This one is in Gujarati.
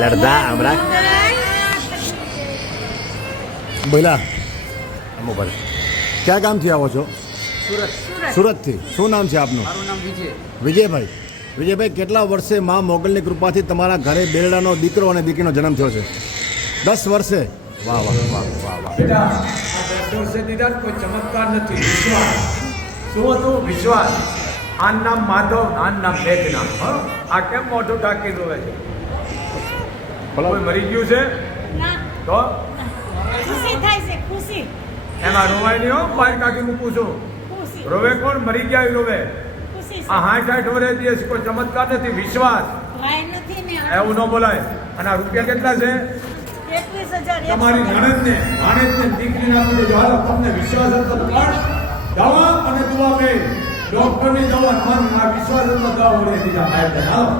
લડધા હમણાં બોલા મોબાઈલ ક્યાં ગામથી આવો છો? સુરતથી. શું નામ છે આપનું? વિજયભાઈ. વિજયભાઈ, કેટલા વર્ષે મા મોગલની કૃપાથી તમારા ઘરે બેરડાનો દીકરો અને દીકરીનો જન્મ થયો છે? 10 વર્ષે. વાહ વાહ વાહ વાહ વાહ. બેટા આ 10 વર્ષે દીધા કોઈ ચમત્કાર નથી, વિશ્વાસ. શું હતું? વિશ્વાસ. આનું નામ માધવ, આનું નામ મેઘના. આ કેમ મોઢું ઢાંકી રોવે છે? કોઈ મરી ગયું છે તો ખુશી થાય છે, ખુશી. એમાં રોવાય નહીં હો. બહાર કાઢી મૂકું છું. રોવે કોણ? મરી ગયા રોવે. આ 60 વર્ષે દિવસ કોઈ ચમત્કાર નથી, વિશ્વાસ. એવું ન બોલાય. અને આ રૂપિયા કેટલા છે? 21,000. તમારી નણંદને દીકરીના આપી દેજો. હાલો, તમને વિશ્વાસ હતો પણ દવા અને દુઆ બે ડોક્ટરની દવા, આ વિશ્વાસ હતો દવા વડે દીધા. હાલો.